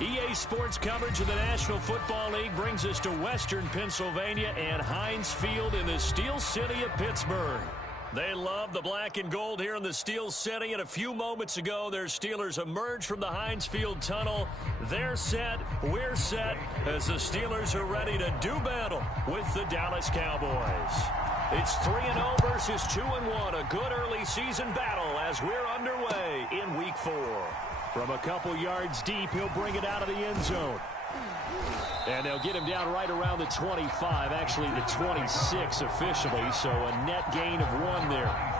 EA Sports coverage of the National Football League brings us to Western Pennsylvania and Heinz Field in the Steel City of Pittsburgh. They love the black and gold here in the Steel City, and a few moments ago, their Steelers emerged from the Heinz Field tunnel. They're set, we're set, as the Steelers are ready to do battle with the Dallas Cowboys. It's 3-0 versus 2-1, a good early season battle as we're underway in Week 4. From a couple yards deep, he'll bring it out of the end zone. And they'll get him down right around the 25, actually the 26 officially, so a net gain of 1 there.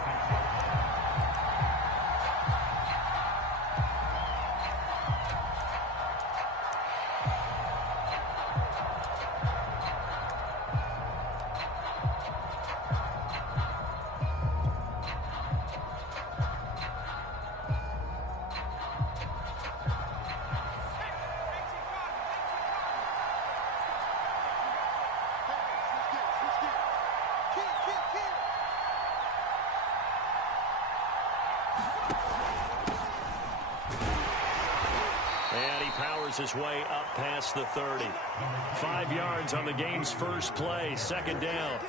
His way up past the 30. 5 yards on the game's first play, second down.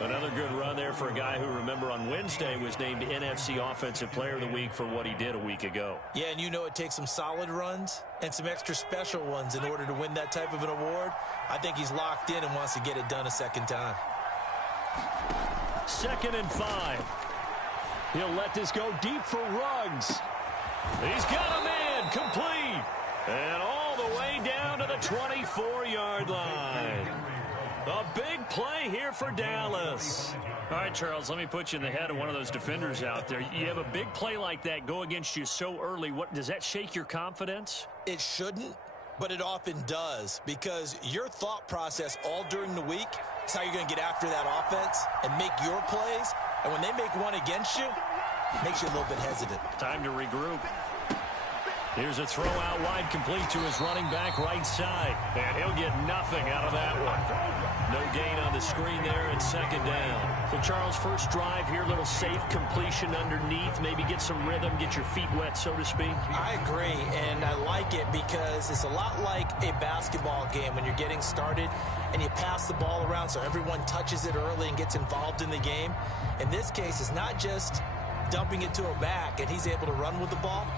Another good run there for a guy who, remember, on Wednesday was named NFC Offensive Player of the Week for what he did a week ago. Yeah, and you know it takes some solid runs and some extra special ones in order to win that type of an award. I think he's locked in and wants to get it done a second time. 2nd and 5. He'll let this go deep for Ruggs. He's got a man, complete. And all the way down to the 24-yard line. A big play here for Dallas. All right, Charles, let me put you in the head of one of those defenders out there. You have a big play like that go against you so early. What does that shake your confidence? It shouldn't, but it often does, because your thought process all during the week is how you're going to get after that offense and make your plays. And when they make one against you, it makes you a little bit hesitant. Time to regroup. Here's a throw out wide, complete to his running back right side. And he'll get nothing out of that one. No gain on the screen there, and second down. So, Charles, first drive here, little safe completion underneath. Maybe get some rhythm, get your feet wet, so to speak. I agree, and I like it because it's a lot like a basketball game when you're getting started and you pass the ball around so everyone touches it early and gets involved in the game. In this case, it's not just dumping it to a back and he's able to run with the ball,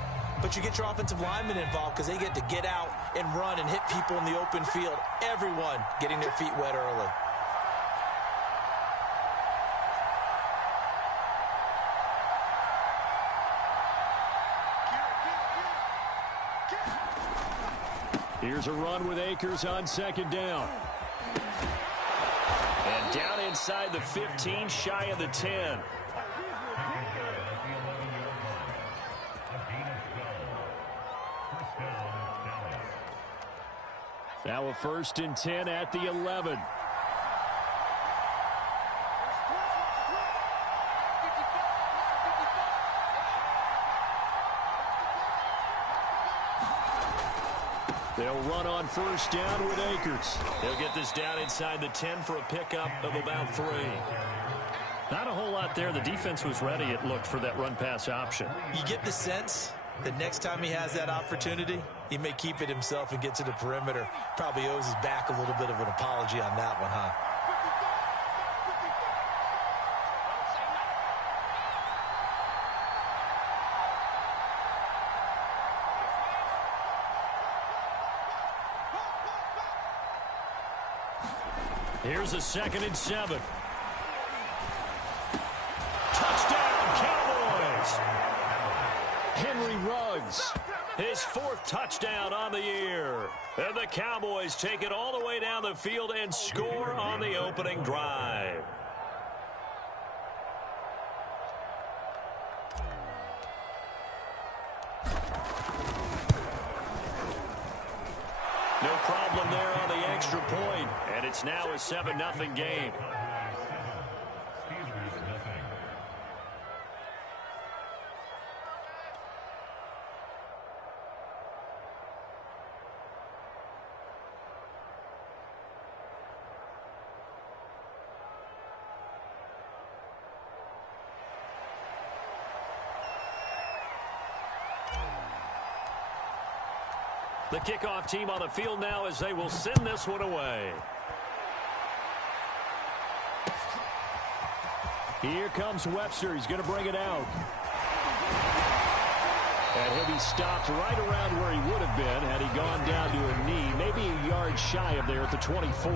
but you get your offensive linemen involved because they get to get out and run and hit people in the open field. Everyone getting their feet wet early. Here's a run with Akers on second down. And down inside the 15, shy of the 10. Now a 1st and 10 at the 11. They'll run on 1st down with Akers. He'll get this down inside the 10 for a pickup of about 3. Not a whole lot there. The defense was ready, it looked, for that run-pass option. You get the sense that next time he has that opportunity, he may keep it himself and get to the perimeter. Probably owes his back a little bit of an apology on that one, huh? Here's a 2nd and 7. Touchdown, Cowboys! Henry Ruggs, his 4th touchdown on the year. And the Cowboys take it all the way down the field and score on the opening drive. No problem there on the extra point, and it's now a 7-0 game. The kickoff team on the field now as they will send this one away. Here comes Webster. He's going to bring it out. And he'll be stopped right around where he would have been had he gone down to a knee, maybe a yard shy of there at the 24.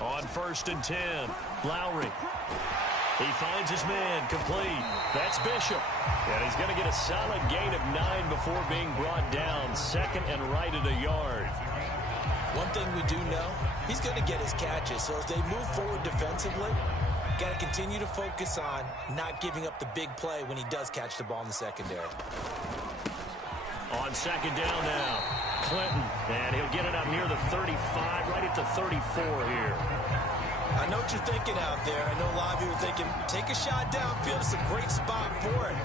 On 1st and 10, Lowry. He finds his man, complete. That's Bishop. And he's going to get a solid gain of 9 before being brought down. 2nd and right at a yard. One thing we do know, he's going to get his catches. So as they move forward defensively, got to continue to focus on not giving up the big play when he does catch the ball in the secondary. On 2nd down now, Clinton. And he'll get it up near the 35, right at the 34 here. I know what you're thinking out there. I know a lot of you are thinking, take a shot downfield. It's a great spot for it.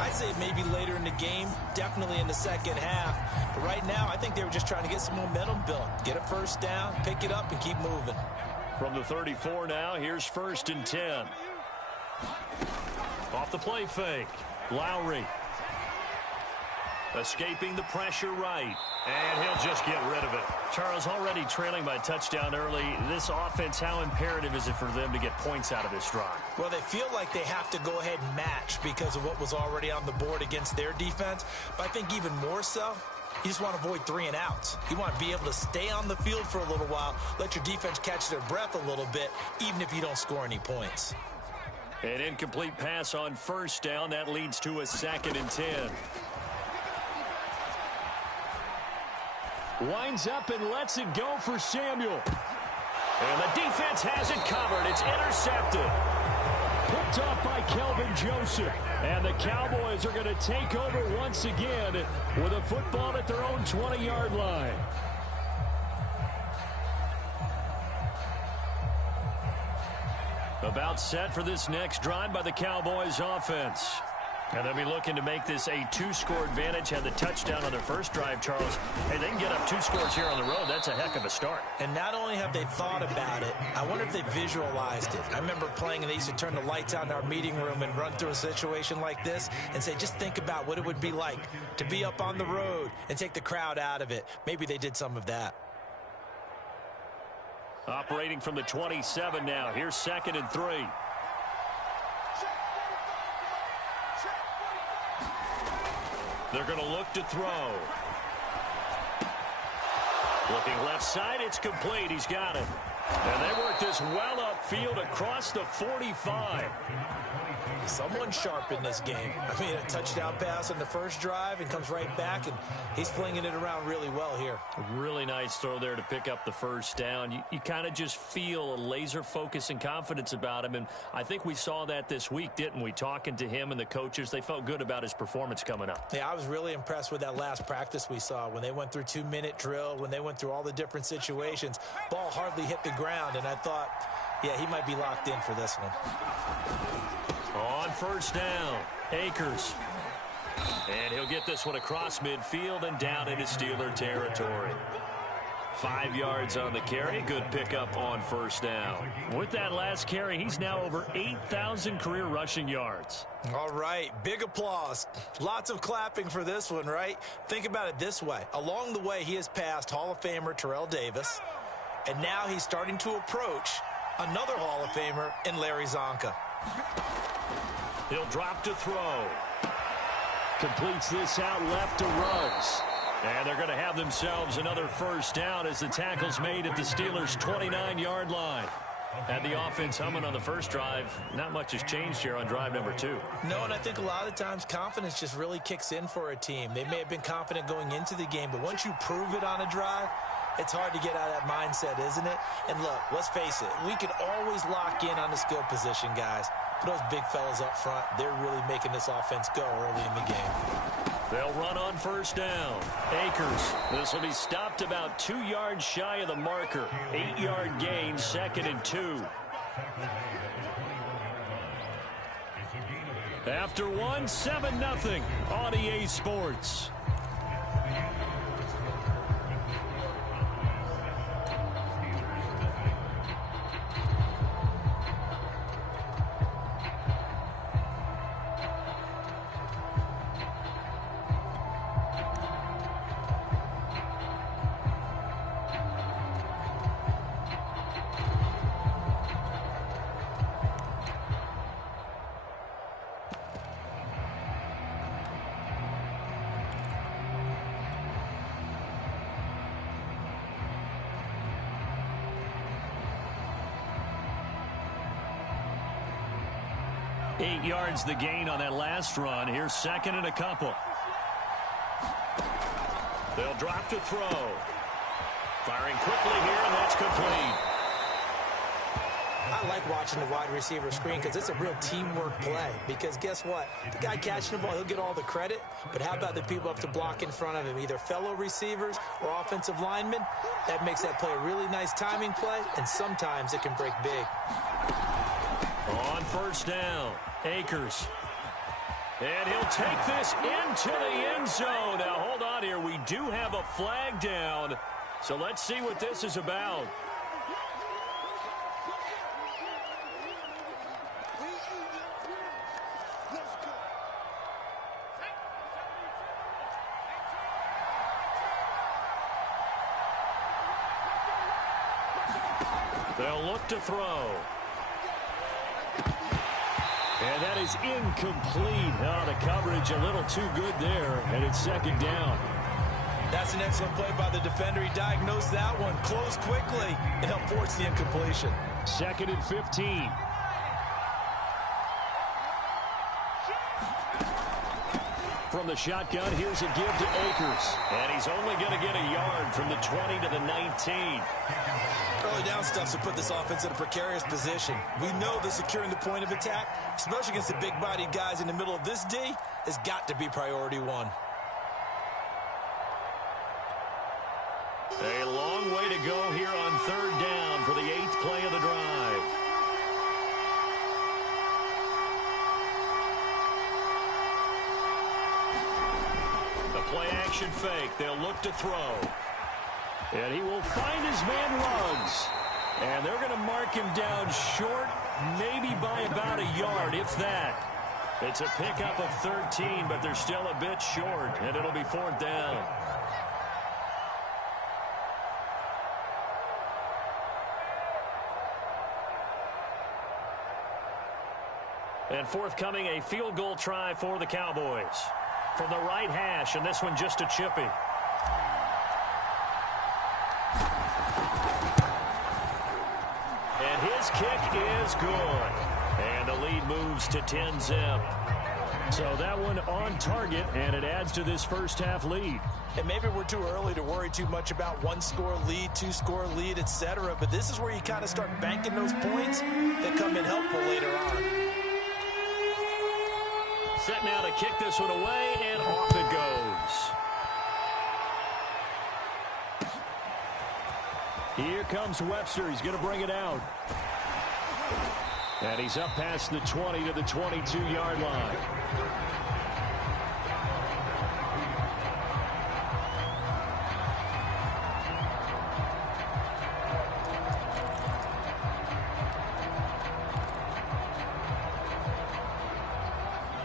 I'd say maybe later in the game, definitely in the second half. But right now, I think they were just trying to get some momentum built. Get a first down, pick it up, and keep moving. From the 34 now, here's 1st and 10. Off the play fake, Lowry. Escaping the pressure right. And he'll just get rid of it. Charles, already trailing by a touchdown early. This offense, how imperative is it for them to get points out of this drive? Well, they feel like they have to go ahead and match because of what was already on the board against their defense. But I think even more so, you just want to avoid 3 and outs. You want to be able to stay on the field for a little while, let your defense catch their breath a little bit, even if you don't score any points. An incomplete pass on 1st down. That leads to a 2nd and 10. Winds up and lets it go for Samuel. And the defense has it covered. It's intercepted. Picked off by Kelvin Joseph. And the Cowboys are going to take over once again with a football at their own 20-yard line. About set for this next drive by the Cowboys offense. And they'll be looking to make this a 2-score advantage. Had the touchdown on their first drive, Charles. Hey, they can get up 2 scores here on the road. That's a heck of a start. And not only have they thought about it, I wonder if they visualized it. I remember playing and they used to turn the lights on in our meeting room and run through a situation like this and say, just think about what it would be like to be up on the road and take the crowd out of it. Maybe they did some of that. Operating from the 27 now. Here's 2nd and 3. They're going to look to throw. Looking left side, it's complete. He's got it. And they work this well upfield across the 45. Someone sharp in this game. I mean, a touchdown pass on the first drive and comes right back, and he's flinging it around really well here. A really nice throw there to pick up the first down. You kind of just feel a laser focus and confidence about him, and I think we saw that this week, didn't we? Talking to him and the coaches, they felt good about his performance coming up. Yeah, I was really impressed with that last practice we saw when they went through 2-minute drill, when they went through all the different situations. Ball hardly hit the ground, and I thought, yeah, he might be locked in for this one. On 1st down, Akers. And he'll get this one across midfield and down into Steeler territory. 5 yards on the carry. Good pickup on 1st down. With that last carry, he's now over 8,000 career rushing yards. All right, big applause. Lots of clapping for this one, right? Think about it this way. Along the way, he has passed Hall of Famer Terrell Davis, and now he's starting to approach another Hall of Famer in Larry Zonka. He'll drop to throw. Completes this out left to Ruggs. And they're going to have themselves another first down as the tackle's made at the Steelers' 29-yard line. Had the offense humming on the first drive. Not much has changed here on drive number 2. No, and I think a lot of times confidence just really kicks in for a team. They may have been confident going into the game, but once you prove it on a drive, it's hard to get out of that mindset, isn't it? And look, let's face it, we can always lock in on the skill position, guys. But those big fellas up front, they're really making this offense go early in the game. They'll run on first down. Akers. This will be stopped about 2 yards shy of the marker. 8-yard gain, 2nd and 2. After one, 7-0 on EA Sports. Eight yards the gain on that last run. Here's second and a couple. They'll drop to throw. Firing quickly here, and that's complete. I like watching the wide receiver screen because it's a real teamwork play. Because guess what? The guy catching the ball, he'll get all the credit. But how about the people up to block in front of him, either fellow receivers or offensive linemen? That makes that play a really nice timing play, and sometimes it can break big. On first down, Akers. And he'll take this into the end zone. Now, hold on here. We do have a flag down. So let's see what this is about. They'll look to throw. And that is incomplete. Oh, the coverage a little too good there, and it's second down. That's an excellent play by the defender. He diagnosed that one, closed quickly, and helped force the incompletion. Second and 15. From the shotgun, here's a give to Akers. And he's only going to get a yard from the 20 to the 19. Early down stuff to put this offense in a precarious position. We know that securing the point of attack, especially against the big-bodied guys in the middle of this D, has got to be priority one. A long way to go here on third down for the 8th play of the drive. The play-action fake. They'll look to throw. And he will find his man Ruggs. And they're going to mark him down short, maybe by about a yard, if that. It's a pickup of 13, but they're still a bit short, and it'll be fourth down. And forthcoming, a field goal try for the Cowboys. From the right hash, and this one just a chippy. And his kick is good. And the lead moves to 10-zip. So that one on target, and it adds to this first half lead. And maybe we're too early to worry too much about one-score lead, two-score lead, etc. But this is where you kind of start banking those points that come in helpful later on. Set now to kick this one away, and off it goes. Here comes Webster. He's going to bring it out. And he's up past the 20 to the 22-yard line.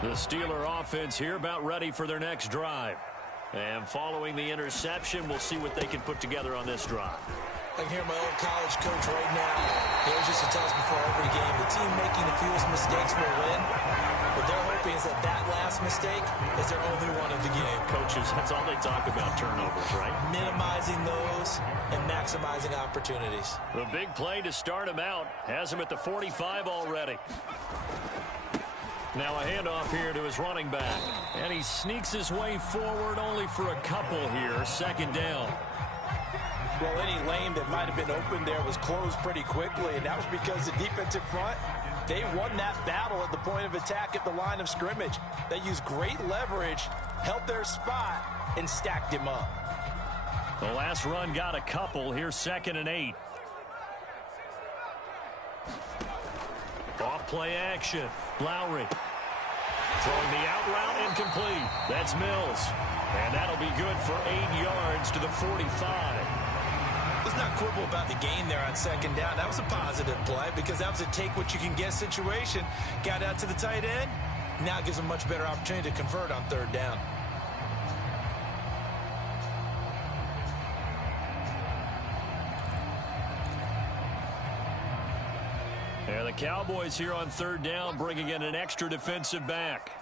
The Steeler offense here about ready for their next drive. And following the interception, we'll see what they can put together on this drive. I can hear my old college coach right now. He always used to tell us before every game, the team making the fewest mistakes will win. What they're hoping is that last mistake is their only one of the game. Coaches, that's all they talk about, turnovers, right? Minimizing those and maximizing opportunities. The big play to start him out has him at the 45 already. Now a handoff here to his running back. And he sneaks his way forward only for a couple here. Second down. Well, any lane that might have been open there was closed pretty quickly, and that was because the defensive front, they won that battle at the point of attack at the line of scrimmage. They used great leverage, held their spot, and stacked him up. The last run got a couple. Here's second and 8. Off play action. Lowry. Throwing the out route incomplete. That's Mills. And that'll be good for 8 yards to the 45. Let's not quibble about the gain there on second down. That was a positive play because that was a take-what-you-can-get situation. Got out to the tight end. Now it gives them a much better opportunity to convert on third down. And the Cowboys here on third down bringing in an extra defensive back.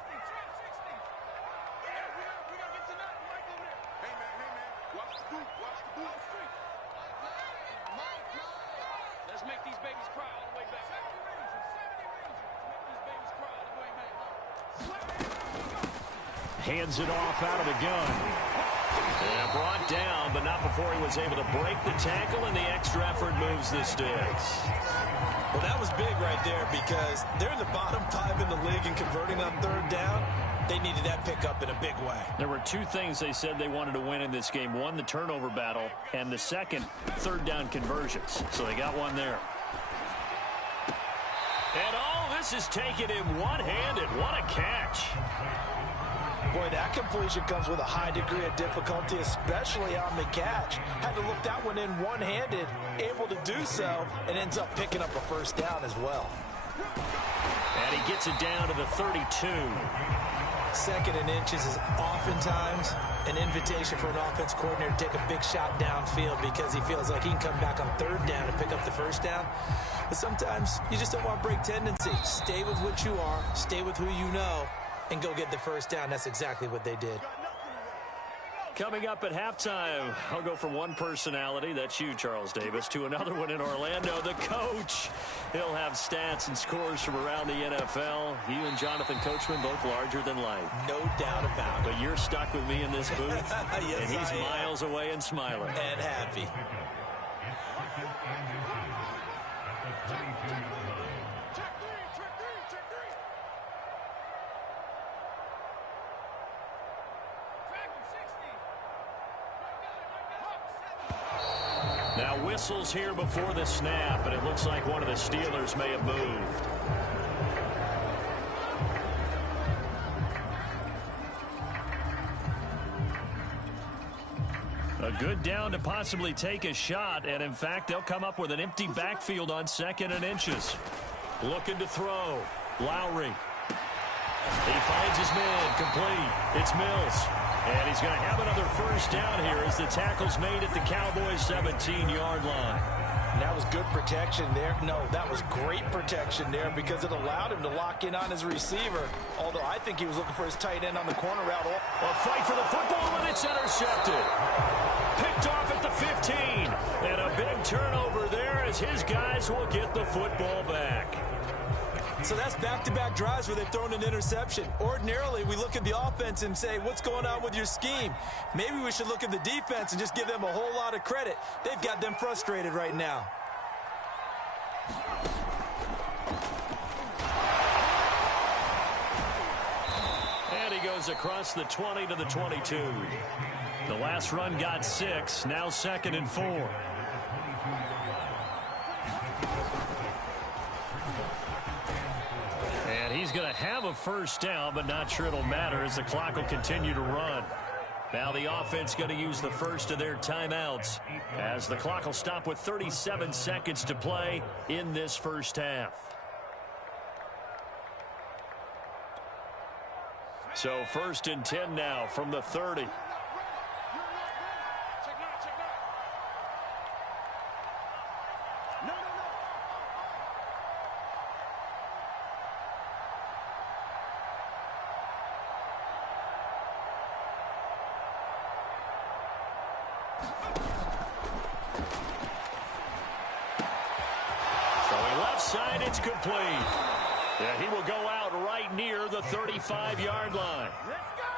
Hands it off out of the gun. And brought down, but not before he was able to break the tackle, and the extra effort moves the sticks. Well, that was big right there because they're in the bottom 5 in the league in converting on third down. They needed that pickup in a big way. There were 2 things they said they wanted to win in this game. One, the turnover battle, and the second, third down conversions. So they got one there. And all this is taken in one-handed. What a catch. Boy, that completion comes with a high degree of difficulty, especially on the catch. Had to look that one in one-handed, able to do so, and ends up picking up a first down as well. And he gets it down to the 32. Second and inches is oftentimes an invitation for an offense coordinator to take a big shot downfield because he feels like he can come back on third down and pick up the first down. But sometimes you just don't want to break tendency. Stay with what you are, stay with who you know, and go get the first down. That's exactly what they did. Coming up at halftime, I'll go from one personality, that's you, Charles Davis, to another one in Orlando, the coach. He'll have stats and scores from around the NFL. You and Jonathan Coachman, both larger than life. No doubt about it. But you're stuck with me in this booth, yes, and he's miles away and smiling. And happy. Now whistles here before the snap, and it looks like one of the Steelers may have moved. A good down to possibly take a shot, and in fact, they'll come up with an empty backfield on second and inches. Looking to throw. Lowry. He finds his man, complete. It's Mills. And he's going to have another first down here as the tackle's made at the Cowboys' 17-yard line. That was good protection there. No, that was great protection there because it allowed him to lock in on his receiver. Although I think he was looking for his tight end on the corner route. A fight for the football, and it's intercepted. Picked off at the 15. And a big turnover there as his guys will get the football back. So that's back-to-back drives where they've thrown an interception. Ordinarily, we look at the offense and say, what's going on with your scheme? Maybe we should look at the defense and just give them a whole lot of credit. They've got them frustrated right now. And he goes across the 20 to the 22. The last run got 6, now 2nd and 4. And he's going to have a first down, but not sure it'll matter as the clock will continue to run. Now the offense going to use the first of their timeouts as the clock will stop with 37 seconds to play in this first half. So 1st and 10 now from the 30. Side, it's complete. Yeah, he will go out right near the 35-yard line.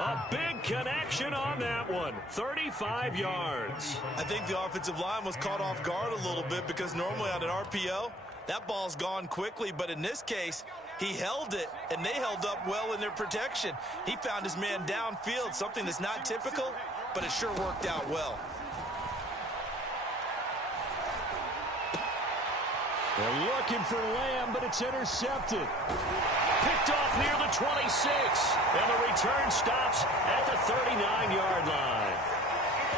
A big connection on that one. 35 yards. I think the offensive line was caught off guard a little bit because normally on an RPO, that ball's gone quickly. But in this case, he held it, and they held up well in their protection. He found his man downfield, something that's not typical, but it sure worked out well. They're looking for Lamb, but it's intercepted. Picked off near the 26. And the return stops at the 39-yard line.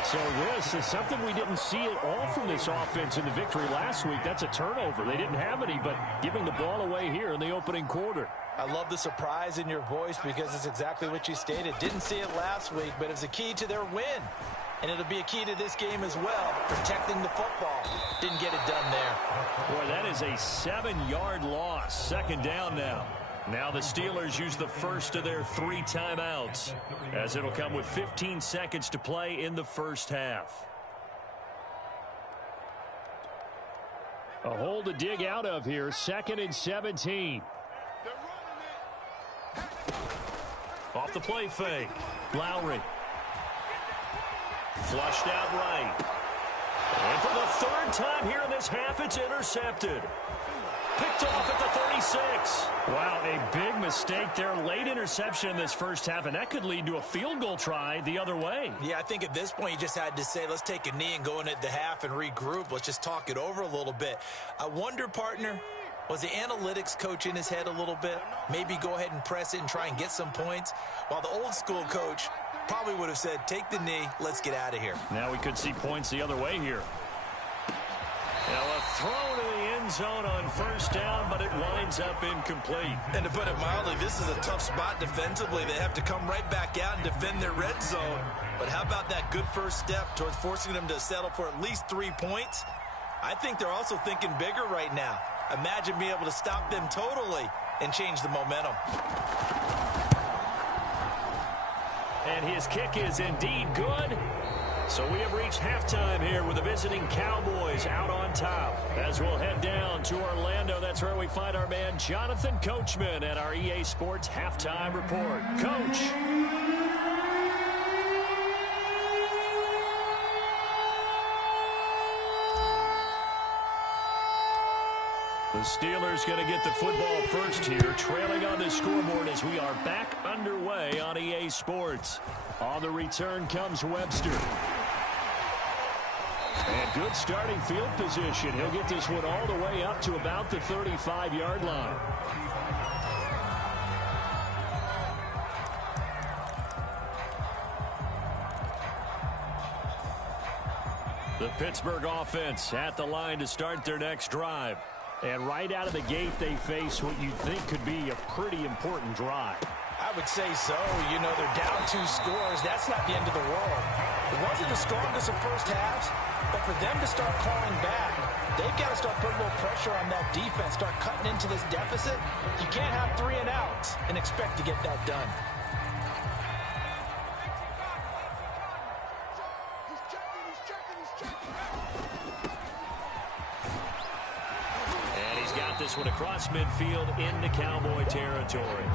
So this is something we didn't see at all from this offense in the victory last week. That's a turnover. They didn't have any, but giving the ball away here in the opening quarter. I love the surprise in your voice because it's exactly what you stated. Didn't see it last week, but it was a key to their win. And it'll be a key to this game as well, protecting the football. Didn't get it done there. Boy, that is a 7-yard loss. Second down now. Now the Steelers use the first of their 3 timeouts, as it'll come with 15 seconds to play in the first half. A hole to dig out of here, 2nd and 17. Off the play fake. Lowry. Flushed out right. And for the 3rd time here in this half, it's intercepted. Picked off at the 36. Wow, a big mistake there. Late interception in this first half, and that could lead to a field goal try the other way. Yeah, I think at this point you just had to say, let's take a knee and go into the half and regroup. Let's just talk it over a little bit. I wonder, partner, was the analytics coach in his head a little bit? Maybe go ahead and press it and try and get some points? While the old school coach probably would have said, take the knee, let's get out of here. Now we could see points the other way here. Now a throw to the end zone on first down, but it winds up incomplete. And to put it mildly, this is a tough spot defensively. They have to come right back out and defend their red zone. But how about that good first step towards forcing them to settle for at least 3 points? I think they're also thinking bigger right now. Imagine being able to stop them totally and change the momentum. And his kick is indeed good. So we have reached halftime here with the visiting Cowboys out on top. As we'll head down to Orlando, that's where we find our man Jonathan Coachman at our EA Sports Halftime Report. Coach. The Steelers going to get the football first here, trailing on the scoreboard as we are back underway on EA Sports. On the return comes Webster. And good starting field position. He'll get this one all the way up to about the 35-yard line. The Pittsburgh offense at the line to start their next drive. And right out of the gate, they face what you'd think could be a pretty important drive. I would say so. You know, they're down 2 scores. That's not the end of the world. It wasn't the strongest of first halves, but for them to start calling back, they've got to start putting a little pressure on that defense, start cutting into this deficit. You can't have 3 and outs and expect to get that done. And he's got this one across midfield into Cowboy territory.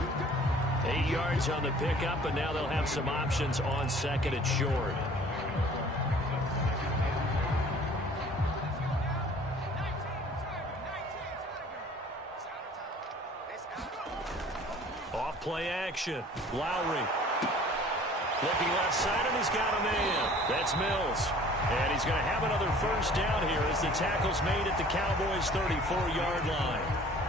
8 yards on the pickup, and now they'll have some options on 2nd and short. Off play action. Lowry. Looking left side, and he's got a man. That's Mills. And he's going to have another first down here as the tackle's made at the Cowboys' 34-yard line.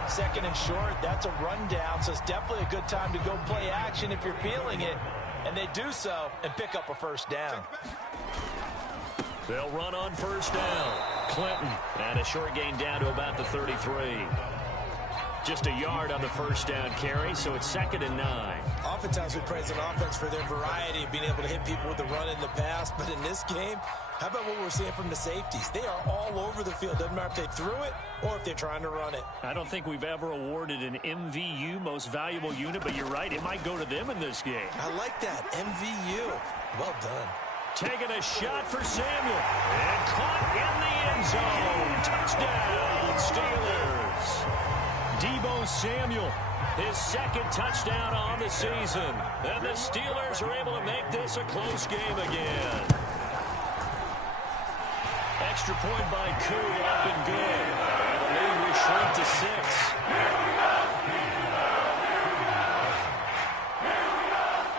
2nd and short, that's a rundown, so it's definitely a good time to go play action if you're feeling it. And they do so and pick up a first down. They'll run on first down. Clinton, and a short gain down to about the 33. Just a yard on the first down carry, so it's 2nd and 9. Oftentimes we praise an offense for their variety of being able to hit people with the run in the pass, but in this game, how about what we're seeing from the safeties? They are all over the field. Doesn't matter if they threw it or if they're trying to run it. I don't think we've ever awarded an MVU, most valuable unit, but you're right, it might go to them in this game. I like that, MVU. Well done. Taking a shot for Samuel. And caught in the end zone. Touchdown, Steelers. Deebo Samuel, his 2nd touchdown on the season. And the Steelers are able to make this a close game again. Extra point by Koo, up and good. And the lead will shrink to 6.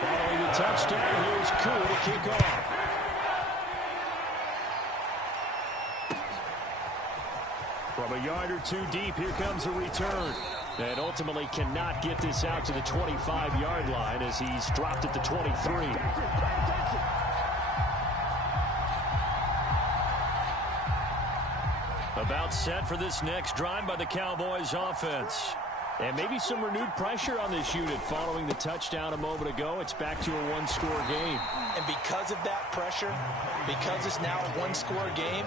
Following the touchdown, here's Koo to kick off. From From a yard or two deep, here comes a return. And ultimately cannot get this out to the 25-yard line as he's dropped at the 23. About set for this next drive by the Cowboys offense. And maybe some renewed pressure on this unit following the touchdown a moment ago. It's back to a one-score game. And because of that pressure, because it's now a one-score game,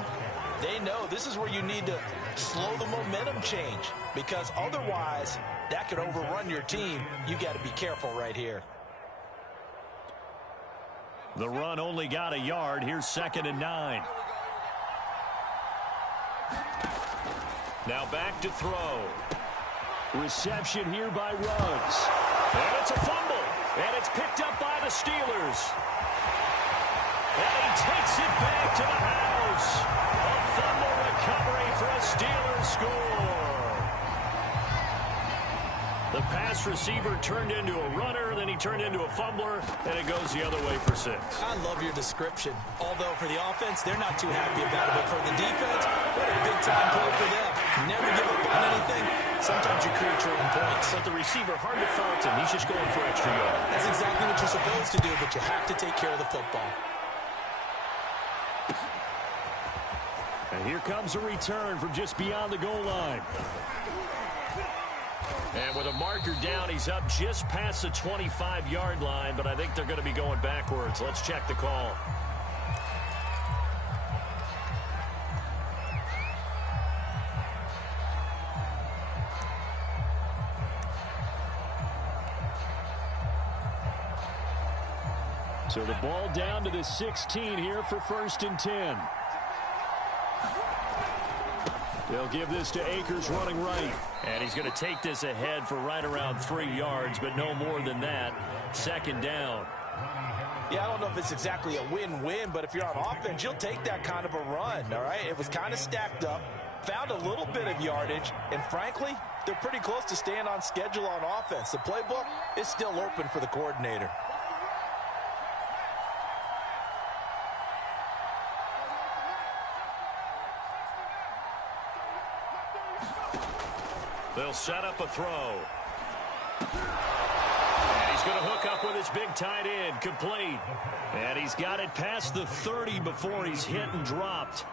they know this is where you need to slow the momentum change, because otherwise that could overrun your team. You got to be careful right here. The run only got a yard. Here's 2nd and 9. Now back to throw. Reception here by Ruggs. And it's a fumble. And it's picked up by the Steelers. And he takes it back to the house. A fumble recovery for a Steelers score. The pass receiver turned into a runner, then he turned into a fumbler, and it goes the other way for 6. I love your description. Although for the offense, they're not too happy about it. But for the defense, what a big-time play for them. Never give up on anything. Sometimes you create your own points. But the receiver, hard to fault him. He's just going for extra yards. That's exactly what you're supposed to do, but you have to take care of the football. And here comes a return from just beyond the goal line. And with a marker down, he's up just past the 25-yard line, but I think they're going to be going backwards. Let's check the call. So the ball down to the 16 here for 1st and 10. They'll give this to Akers running right. And he's going to take this ahead for right around 3 yards, but no more than that. 2nd down. Yeah, I don't know if it's exactly a win-win, but if you're on offense, you'll take that kind of a run, all right? It was kind of stacked up, found a little bit of yardage, and frankly, they're pretty close to staying on schedule on offense. The playbook is still open for the coordinator. They'll set up a throw. And he's going to hook up with his big tight end, complete. And he's got it past the 30 before he's hit and dropped.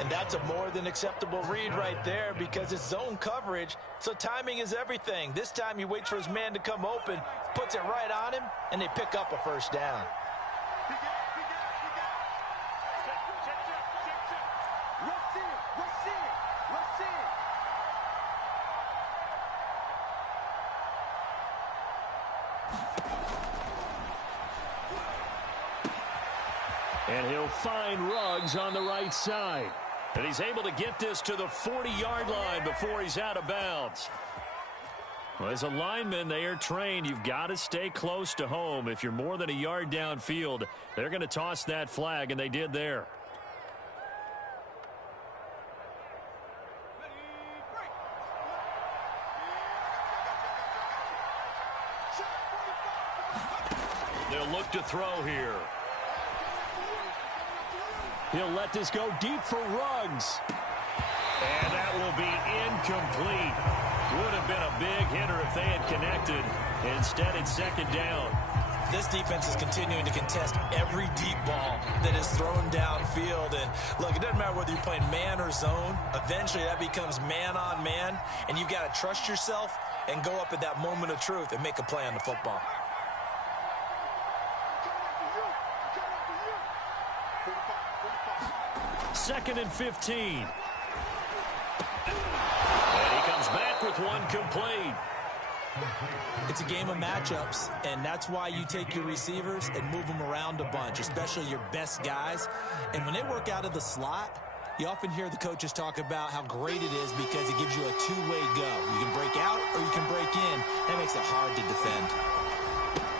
And that's a more than acceptable read right there, because it's zone coverage, so timing is everything. This time he waits for his man to come open, puts it right on him, and they pick up a 1st down. And he'll find Ruggs on the right side. And he's able to get this to the 40-yard line before he's out of bounds. Well, as a lineman, they are trained. You've got to stay close to home. If you're more than a yard downfield, they're going to toss that flag, and they did there. They'll look to throw here. He'll let this go deep for Ruggs. And that will be incomplete. Would have been a big hitter if they had connected. Instead, it's 2nd down. This defense is continuing to contest every deep ball that is thrown downfield. And look, it doesn't matter whether you're playing man or zone. Eventually, that becomes man on man. And you've got to trust yourself and go up at that moment of truth and make a play on the football. Second and 15. And he comes back with one complete. It's a game of matchups, and that's why you take your receivers and move them around a bunch, especially your best guys. And when they work out of the slot, you often hear the coaches talk about how great it is because it gives you a two-way go. You can break out or you can break in. That makes it hard to defend.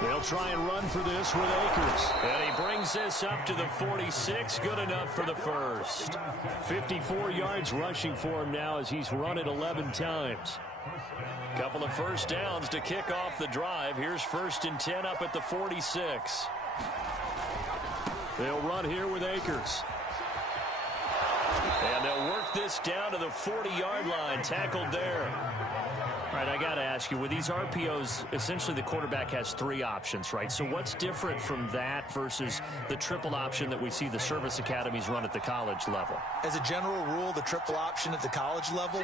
They'll try and run for this with Akers. And he brings this up to the 46. Good enough for the first. 54 yards rushing for him now as he's run it 11 times. Couple of 1st downs to kick off the drive. Here's 1st and 10 up at the 46. They'll run here with Akers. And they'll work this down to the 40-yard line, tackled there. All right, I got to ask you, with these RPOs, essentially the quarterback has 3 options, right? So what's different from that versus the triple option that we see the service academies run at the college level? As a general rule, the triple option at the college level,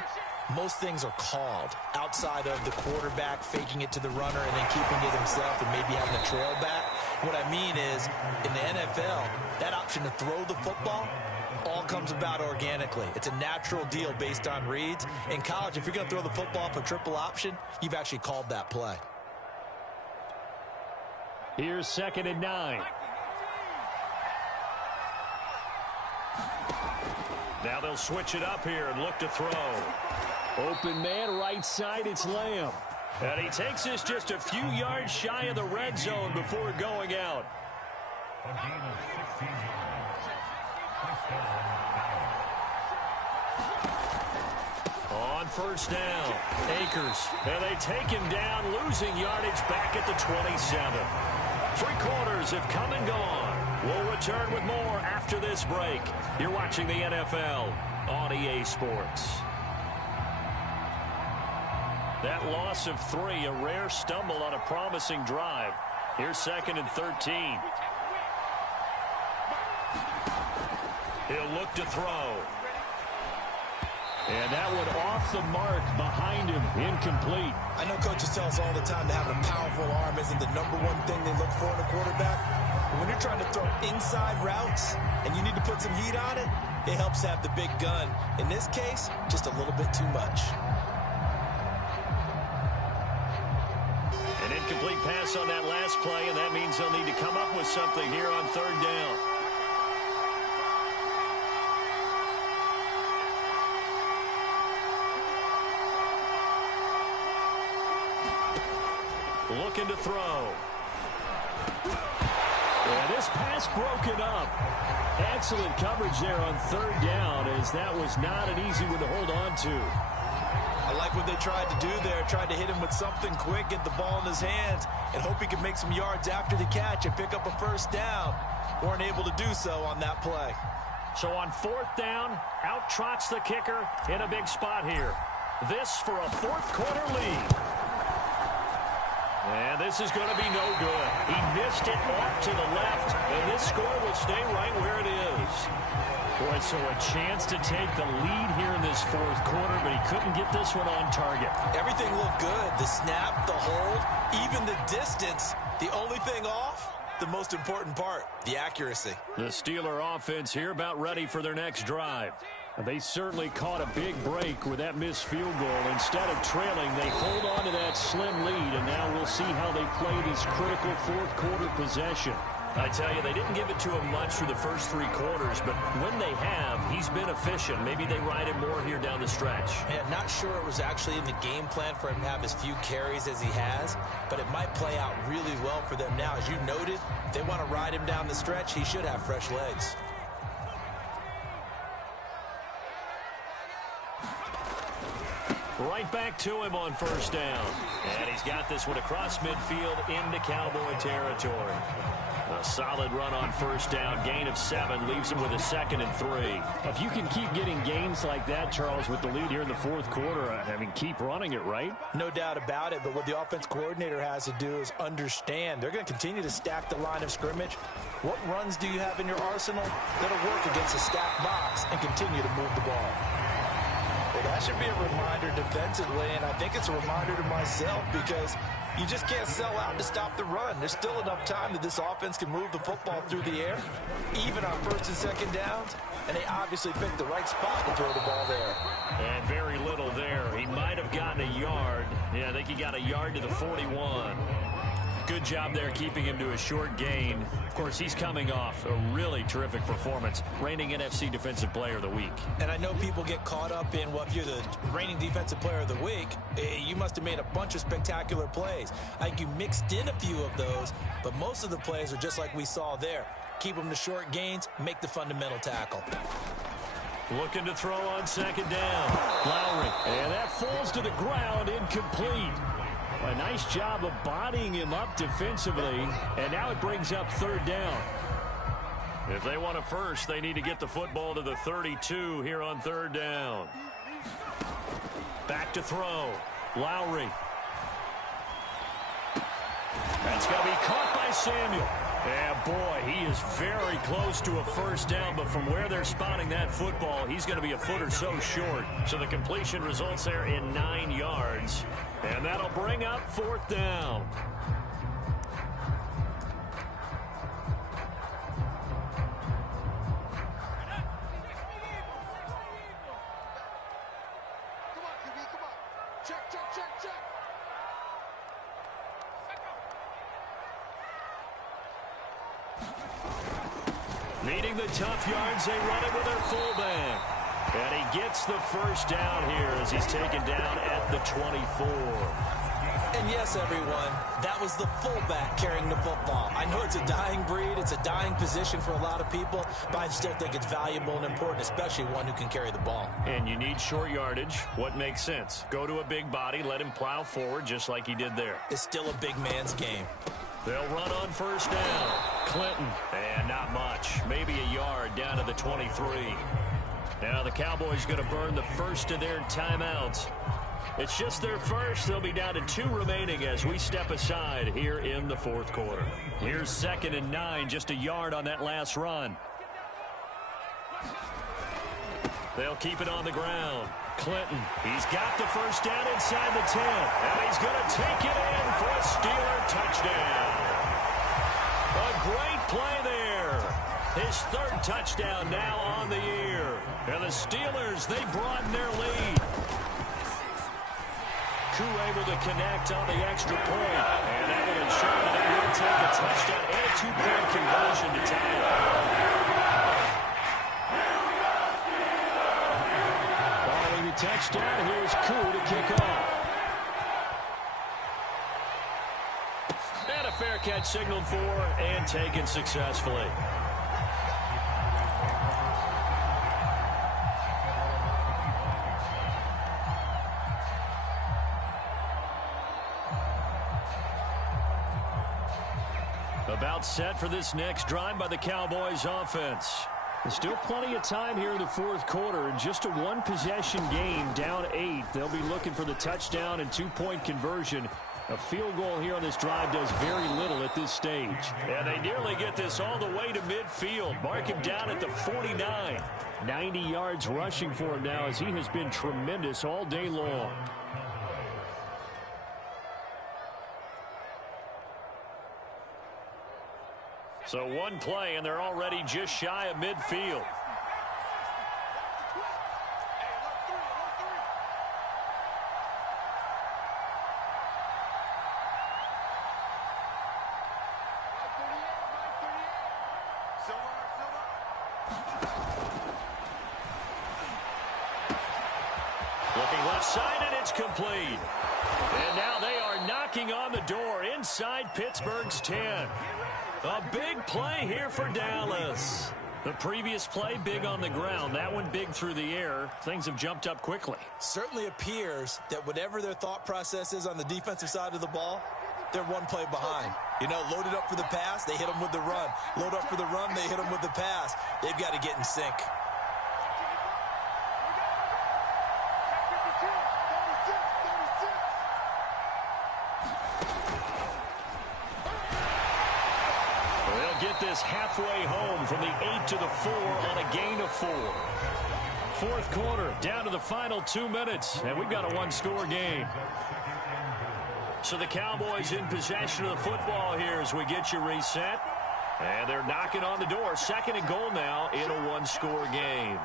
most things are called outside of the quarterback faking it to the runner and then keeping it himself and maybe having a trail back. What I mean is, in the NFL, that option to throw the football all comes about organically. It's a natural deal based on reads. In college, if you're going to throw the football for triple option, you've actually called that play. Here's 2nd and 9. Now they'll switch it up here and look to throw. Open man, right side, it's Lamb. And he takes this just a few yards shy of the red zone before going out. On 1st down, Akers. And they take him down, losing yardage back at the 27. 3 quarters have come and gone. We'll return with more after this break. You're watching the NFL on EA Sports. That loss of 3, a rare stumble on a promising drive. Here's 2nd and 13. He'll look to throw. And that one off the mark behind him, incomplete. I know coaches tell us all the time that having a powerful arm isn't the #1 thing they look for in a quarterback. But when you're trying to throw inside routes and you need to put some heat on it, it helps have the big gun. In this case, just a little bit too much. An incomplete pass on that last play, and that means they'll need to come up with something here on 3rd down. Looking to throw. And this pass broken up. Excellent coverage there on 3rd down, as that was not an easy one to hold on to. I like what they tried to do there. Tried to hit him with something quick, get the ball in his hands, and hope he could make some yards after the catch and pick up a 1st down. Weren't able to do so on that play. So on 4th down, out trots the kicker in a big spot here. This for a 4th quarter lead. And this is going to be no good. He missed it off to the left, and this score will stay right where it is. Boy, so a chance to take the lead here in this 4th quarter, but he couldn't get this one on target. Everything looked good. The snap, the hold, even the distance. The only thing off, the most important part, the accuracy. The Steeler offense here about ready for their next drive. They certainly caught a big break with that missed field goal. Instead of trailing, they hold on to that slim lead, and now we'll see how they play this critical 4th quarter possession. I tell you, they didn't give it to him much through the first 3 quarters, but when they have, he's been efficient. Maybe they ride him more here down the stretch. Yeah, not sure it was actually in the game plan for him to have as few carries as he has, but it might play out really well for them now. As you noted, if they want to ride him down the stretch, he should have fresh legs. Right back to him on 1st down. And he's got this one across midfield into Cowboy territory. A solid run on 1st down. Gain of 7 leaves him with a 2nd and 3. If you can keep getting gains like that, Charles, with the lead here in the 4th quarter, I mean, keep running it, right? No doubt about it, but what the offense coordinator has to do is understand. They're going to continue to stack the line of scrimmage. What runs do you have in your arsenal that'll work against a stacked box and continue to move the ball? Well, that should be a reminder defensively, and I think it's a reminder to myself because you just can't sell out to stop the run. There's still enough time that this offense can move the football through the air, even on 1st and 2nd downs, and they obviously picked the right spot to throw the ball there. And very little there. He might have gotten a yard. Yeah, I think he got a yard to the 41. Good job there keeping him to a short gain. Of course, he's coming off a really terrific performance, reigning NFC Defensive Player of the Week. And I know people get caught up in, well, if you're the reigning Defensive Player of the Week, you must have made a bunch of spectacular plays. I think you mixed in a few of those, but most of the plays are just like we saw there. Keep them to short gains, make the fundamental tackle. Looking to throw on 2nd down. Lowry, and that falls to the ground, incomplete. A nice job of bodying him up defensively, and now it brings up 3rd down. If they want a first, they need to get the football to the 32 here on third down. Back to throw. Lowry. That's going to be caught by Samuel. Yeah, boy, he is very close to a first down, but from where they're spotting that football, he's going to be a foot or so short. So the completion results there in 9 yards, and that'll bring up fourth down. Needing the tough yards, they run it with their fullback. And he gets the first down here as he's taken down at the 24. And yes, everyone, that was the fullback carrying the football. I know it's a dying breed, it's a dying position for a lot of people, but I still think it's valuable and important, especially one who can carry the ball. And you need short yardage. What makes sense? Go to a big body, let him plow forward just like he did there. It's still a big man's game. They'll run on first down. Clinton, and not much. Maybe a yard down to the 23. Now the Cowboys going to burn the first of their timeouts. It's just their first. They'll be down to 2 remaining as we step aside here in the fourth quarter. Here's 2nd and 9, just a yard on that last run. They'll keep it on the ground. Clinton, he's got the first down inside the 10, and he's going to take it in for a Steeler touchdown. A great play there. His 3rd touchdown now on the year. And the Steelers, they broaden their lead. Koo able to connect on the extra point, and that will ensure that it will take a touchdown and a 2-point conversion to tie it. Following the touchdown, here's Koo to kick off. And a fair catch signaled for and taken successfully. About set for this next drive by the Cowboys offense. There's still plenty of time here in the fourth quarter. In just a 1-possession game, down 8. They'll be looking for the touchdown and 2-point conversion. A field goal here on this drive does very little at this stage. And they nearly get this all the way to midfield. Mark him down at the 49. 90 yards rushing for him now as he has been tremendous all day long. So one play, and they're already just shy of midfield. Looking left side, and it's complete. And now they are knocking on the door inside Pittsburgh's 10. A big play here for Dallas. The previous play, big on the ground. That one big through the air. Things have jumped up quickly. Certainly appears that whatever their thought process is on the defensive side of the ball, they're one play behind. You know, loaded up for the pass, they hit them with the run. Load up for the run, they hit them with the pass. They've got to get in sync. Get this halfway home from the 8 to the 4 on a gain of 4. Fourth quarter, down to the final 2 minutes, and we've got a 1-score game. So the Cowboys in possession of the football here as we get you reset. And they're knocking on the door. 2nd and goal now in a 1-score game.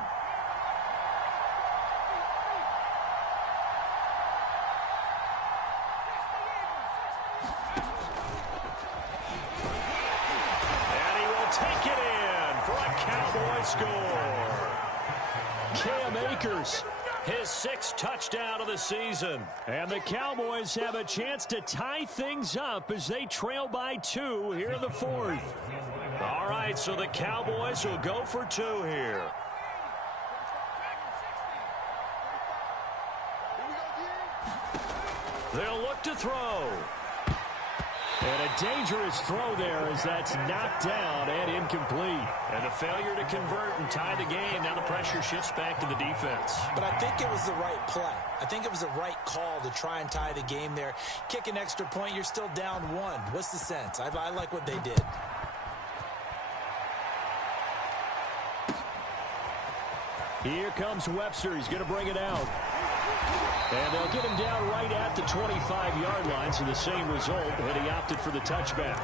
Score. Cam Akers, his 6th touchdown of the season. And the Cowboys have a chance to tie things up as they trail by 2 here in the 4th. All right, so the Cowboys will go for 2 here. They'll look to throw. And a dangerous throw there as that's knocked down and incomplete. And a failure to convert and tie the game. Now the pressure shifts back to the defense. But I think it was the right play. I think it was the right call to try and tie the game there. Kick an extra point, you're still down one. What's the sense? I like what they did. Here comes Webster. He's going to bring it out. And they'll get him down right at the 25-yard line, so the same result, and he opted for the touchback.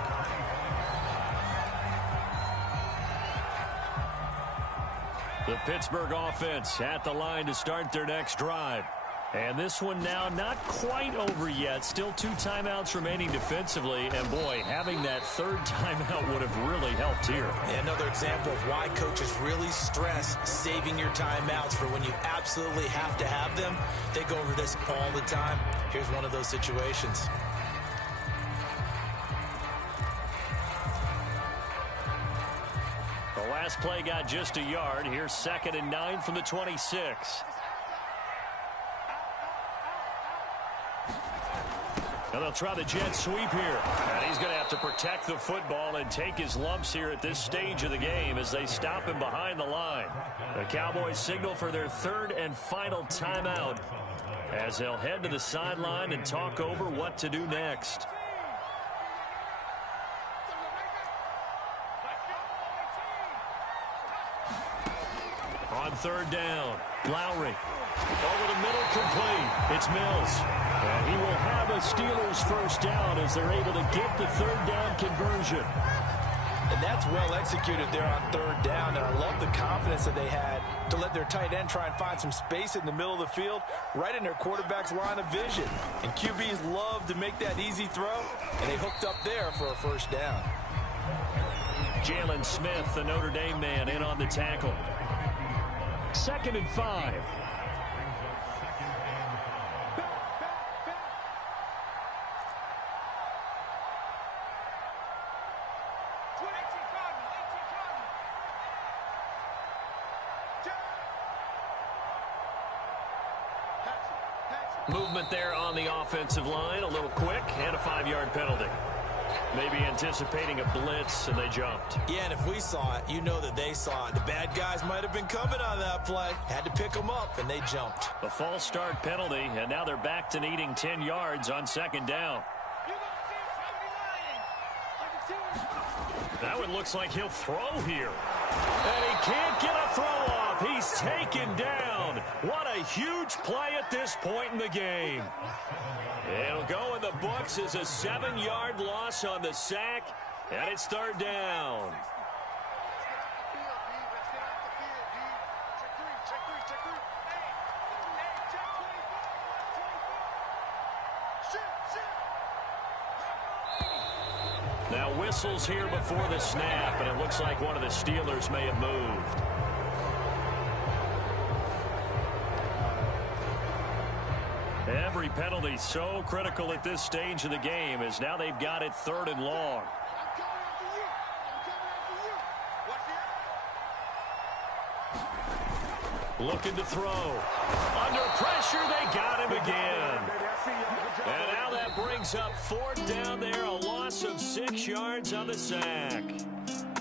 The Pittsburgh offense at the line to start their next drive. And this one now not quite over yet. Still 2 timeouts remaining defensively. And, boy, having that third timeout would have really helped here. And another example of why coaches really stress saving your timeouts for when you absolutely have to have them. They go over this all the time. Here's one of those situations. The last play got just a yard. Here's 2nd and 9 from the 26. And they'll try the jet sweep here. And he's going to have to protect the football and take his lumps here at this stage of the game as they stop him behind the line. The Cowboys signal for their 3rd and final timeout as they'll head to the sideline and talk over what to do next. On 3rd down, Lowry. Over the middle, complete. It's Mills. And he will have a Steelers first down as they're able to get the 3rd down conversion. And that's well executed there on 3rd down. And I love the confidence that they had to let their tight end try and find some space in the middle of the field, right in their quarterback's line of vision. And QBs love to make that easy throw, and they hooked up there for a first down. Jalen Smith, the Notre Dame man, in on the tackle. 2nd and 5. Movement there on the offensive line, a little quick, and a 5-yard penalty. Maybe anticipating a blitz, and they jumped. Yeah, and if we saw it, you know that they saw it. The bad guys might have been coming on that play. Had to pick them up, and they jumped. A false start penalty, and now they're back to needing 10 yards on 2nd down. That one looks like he'll throw here. And he can't get a throw off. He's taken down. What a huge play at this point in the game. It'll go in the books as a 7-yard loss on the sack, and it's 3rd down. Now whistles here before the snap, and it looks like one of the Steelers may have moved. Every penalty so critical at this stage of the game as now they've got it 3rd and long. Looking to throw. Under pressure, they got him again. And now that brings up 4th down there, a loss of 6 yards on the sack.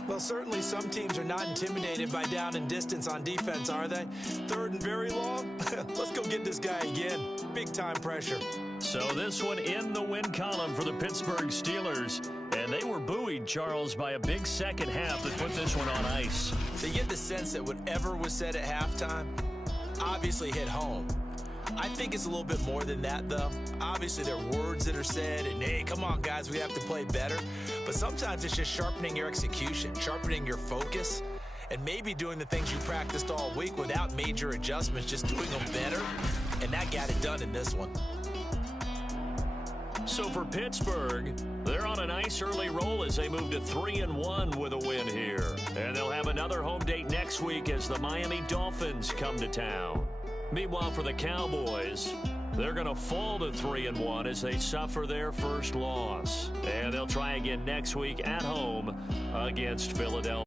Well, certainly some teams are not intimidated by down and distance on defense, are they? 3rd and very long? Let's go get this guy again. Big-time pressure. So this one in the win column for the Pittsburgh Steelers. And they were buoyed, Charles, by a big second half that put this one on ice. So you get the sense that whatever was said at halftime obviously hit home. I think it's a little bit more than that, though. Obviously, there are words that are said, and, hey, come on, guys, we have to play better. But sometimes it's just sharpening your execution, sharpening your focus, and maybe doing the things you practiced all week without major adjustments, just doing them better. And that got it done in this one. So for Pittsburgh, they're on a nice early roll as they move to 3-1 with a win here. And they'll have another home date next week as the Miami Dolphins come to town. Meanwhile, for the Cowboys, they're going to fall to 3-1 as they suffer their first loss. And they'll try again next week at home against Philadelphia.